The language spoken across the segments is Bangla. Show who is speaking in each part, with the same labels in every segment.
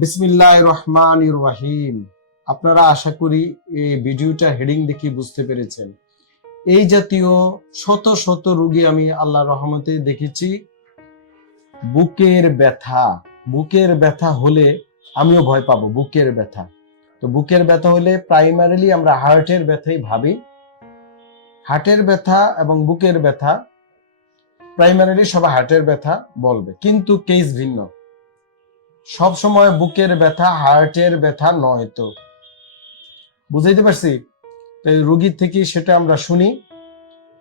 Speaker 1: বিসমিল্লাহ রহমান রহিম। আপনারা আশা করি এই ভিডিওটা হেডিং দেখে বুঝতে পেরেছেন। এই জাতীয় শত শত রুগী আমি আল্লাহ রহমতে দেখেছি। বুকের ব্যথা বুকের ব্যথা হলে আমিও ভয় পাবো, বুকের ব্যথা। তো বুকের ব্যথা হলে প্রাইমারিলি আমরা হার্টের ব্যথাই ভাবি। হার্টের ব্যথা এবং বুকের ব্যথা প্রাইমারিলি সবাই হার্টের ব্যথা বলবে, কিন্তু কেস ভিন্ন। সব সময় বুকের ব্যথা হার্টের ব্যথা নয় তো। বুঝাইতে পারছি? তো এই রুগীর থেকে সেটা আমরা শুনি।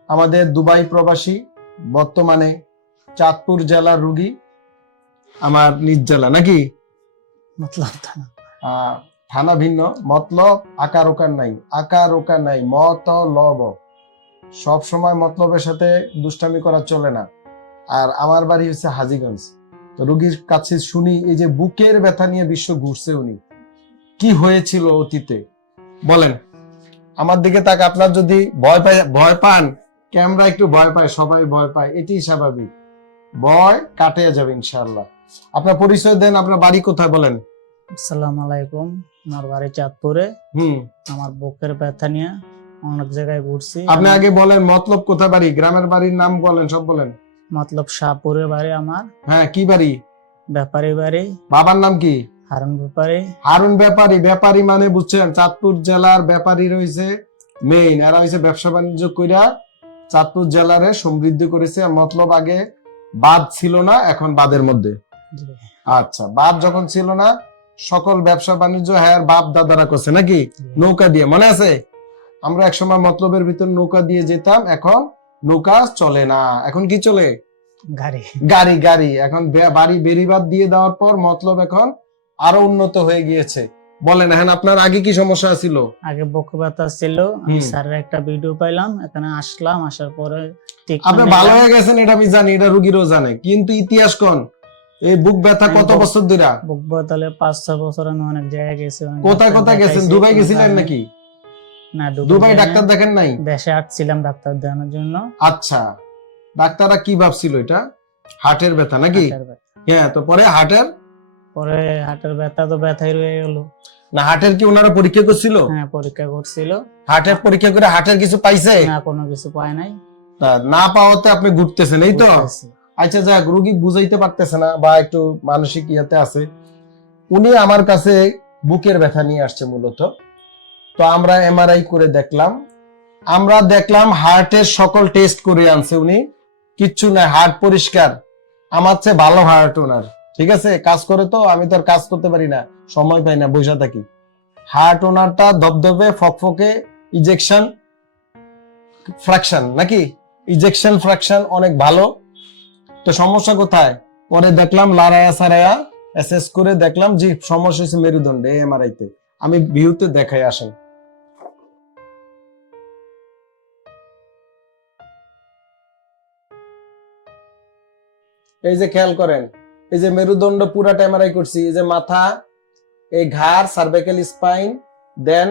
Speaker 1: আমাদের দুবাই প্রবাসী বর্তমানে চাঁদপুর জেলার রুগী আমার নিজ জেলা নাকি?
Speaker 2: মতলব থানা।
Speaker 1: ভিন্ন মতলব আকার ওকার নাই আকার ওকার নাই মত লব সব সময় মতলবের সাথে দুষ্টামি করা চলে না। আর আমার বাড়ি হচ্ছে হাজিগঞ্জ। রুগীর কাছে শুনি এই যে বুকের ব্যথা নিয়ে বিশ্ব ঘুরছে উনি। কি হয়েছিল অতীতে? বলেন। আমার দিকে তাক আপনার যদি ভয় পায় ভয় পান ক্যামেরা একটু ভয় পায় সবাই ভয় পায় এটি স্বাভাবিক। ভয় কাটে যাবে ইনশাআল্লাহ। আপনার পরিচয় দেন আপনার বাড়ি কোথায় বলেন?
Speaker 2: আসসালামু আলাইকুম আমার বাড়ি চাঁদপুরে।
Speaker 1: হুম।
Speaker 2: আমার বুকের ব্যথা নিয়ে অনেক জায়গায় ঘুরছি।
Speaker 1: আপনি আগে বলেন মতলব কোথায় বাড়ি? গ্রামের বাড়ির নাম বলেন সব বলেন।
Speaker 2: মতলব শাহপুরে বাড়ি আমার।
Speaker 1: হ্যাঁ কি বাড়ি?
Speaker 2: ব্যাপারী বাড়ি।
Speaker 1: বাবার নাম কি?
Speaker 2: হারুন ব্যাপারী।
Speaker 1: হারুন ব্যাপারী ব্যাপারী মানে বুঝছেন চাঁদপুর জেলার ব্যাপারী রয়েছে মেইন এরা হয়েছে ব্যবসা বাণিজ্য কইরা চাঁদপুর জেলারে সমৃদ্ধ করেছে মতলব আগে বাদ ছিল না এখন বাদের মধ্যে। আচ্ছা বাদ যখন ছিল না সকল ব্যবসা বাণিজ্য হ্যাঁ বাপ দাদারা করছে নাকি? নৌকা দিয়ে মনে আছে? আমরা একসময় মতলবের ভিতর নৌকা দিয়ে যেতাম এখন নৌকা চলে না। এখন কি চলে?
Speaker 2: গাড়ি।
Speaker 1: গাড়ি গাড়ি। এখন বাড়ি বেরিবাদ দিয়ে দেওয়ার পর মতলব এখন আরও উন্নত হয়ে গিয়েছে। বলেন এখন আপনার আগে কি সমস্যা ছিল?
Speaker 2: আগে বুক ব্যথা ছিল। আমি। স্যারের একটা ভিডিও পাইলাম। এখানে আসলাম আসার পরে
Speaker 1: আপনি ভালো হয়ে গেছেন এটা আমি জানি এটা রুগীরও জানে। কিন্তু ইতিহাস কোন? এই বুক ব্যথা কত বছর ধরে
Speaker 2: বুক ব্যথালে পাঁচ ছয় বছর আমি অনেক জায়গায় গেছি
Speaker 1: কোথায় কোথায় গেছেন? দুবাই গেছিলেন নাকি?
Speaker 2: না
Speaker 1: দুবাই ডাক্তার দেখেন নাই?
Speaker 2: দেশে আসছিলাম ডাক্তার দেখানোর জন্য।
Speaker 1: আচ্ছা ডাক্তাররা কি ভাবছিল এটা? হার্টের ব্যথা নাকি? হ্যাঁ তো পরে হার্টের?
Speaker 2: পরে হাটের ব্যথা তো ব্যথাই রয়ে গেল।
Speaker 1: না হার্টের কি ওনারা পরীক্ষা করছিল?
Speaker 2: হ্যাঁ পরীক্ষা করছিল।
Speaker 1: হার্টের পরীক্ষা করে হার্টের কিছু পাইছে?
Speaker 2: না কোনো কিছু পায় নাই।
Speaker 1: না পাওয়াতে আপনি ঘুরতেছেন এই তো? আচ্ছা যাক রুগী বুঝাইতে পারতেছে না বা একটু মানসিক ইয়াতে আছে। উনি আমার কাছে বুকের ব্যথা নিয়ে আসছে মূলত। তো আমরা এমআরআই করে দেখলাম। আমরা দেখলাম হার্টের সকল টেস্ট করে আনছে উনি। কিচ্ছু নাই হার্ট পরিষ্কার। আমার চেয়ে ভালো হার্ট ওনার। ঠিক আছে? কাজ করে তো, আমি তো আর কাজ করতে পারি না। সময় পাই না, বসে থাকি। হার্ট ওনারটা ধবধবে, ফকফকে ইজেকশন ফ্র্যাকশন নাকি? ইজেকশন ফ্র্যাকশন অনেক ভালো। তো সমস্যা কোথায়? পরে দেখলাম লারায়া সারায়া এসএস করে দেখলাম যে সমস্যা হচ্ছে মেরুদণ্ডে এমআরআই তে। আমি ভিউতে দেখাই আসেন। এই যে খেয়াল করেন, এই যে মেরুদণ্ড পুরাটা এমআরআই করছি, এই যে মাথা, এই ঘাড় cervical spine then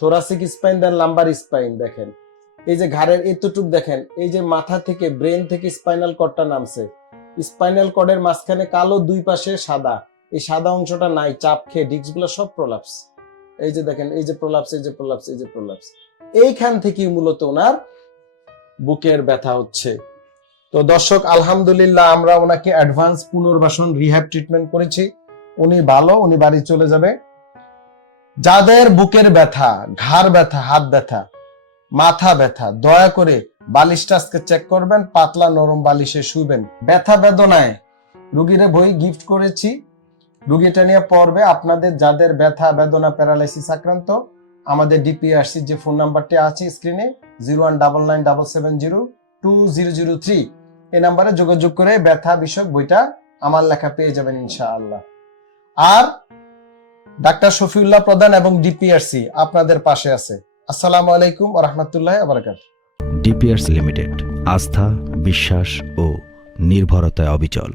Speaker 1: thoracic spine then lumbar spine দেখেন। এই যে ঘাড়ের এতটুক দেখেন, এই যে মাথা থেকে ব্রেন থেকে স্পাইনাল কর্ডটা নামছে। স্পাইনাল কর্ডের মাঝখানে কালো দুই পাশে সাদা, এই সাদা অংশটা নাই, চাপ খেয়ে ডিস্কগুলো সব প্রলাপস এই যে দেখেন, এই যে প্রলাপস এই যে প্রলাপস এই যে প্রলাপস এইখান থেকেই মূলত ওনার বুকের ব্যথা হচ্ছে। তো দর্শক, আলহামদুলিল্লাহ আমরা ওনাকে অ্যাডভান্স পুনর্বাসন রিহ্যাব ট্রিটমেন্ট করেছি। উনি ভালো, উনি বাড়ি চলে যাবে। যাদের বুকের ব্যথা, ঘাড় ব্যথা, হাত ব্যথা, মাথা ব্যথা, দয়া করে বালিশটা আজকে চেক করবেন, পাতলা নরম বালিশে শুবেন। ব্যথা বেদনায় রুগীরে বই গিফট করেছি। রুগীটা নিয়ে পড়বে আপনাদের যাদের ব্যথা, বেদনা প্যারালাইসিস আক্রান্ত, আমাদের ডিপিআরসি যে ফোন নাম্বারটি আছে স্ক্রিনে zero one double nine double seven zero two zero zero three এই নাম্বারে যোগাযোগ করে ব্যথা বিষয়ক বইটা আমার লেখা পেয়ে যাবেন ইনশাআল্লাহ। আর ডাক্তার শফিউল্লাহ প্রধান এবং ডিপিআরসি আপনাদের পাশে আছে। আসসালামু আলাইকুম ওয়া রাহমাতুল্লাহি ওয়া বারাকাতুহু।
Speaker 3: ডিপিআরসি লিমিটেড, আস্থা, বিশ্বাস ও নির্ভরতায় অবিচল।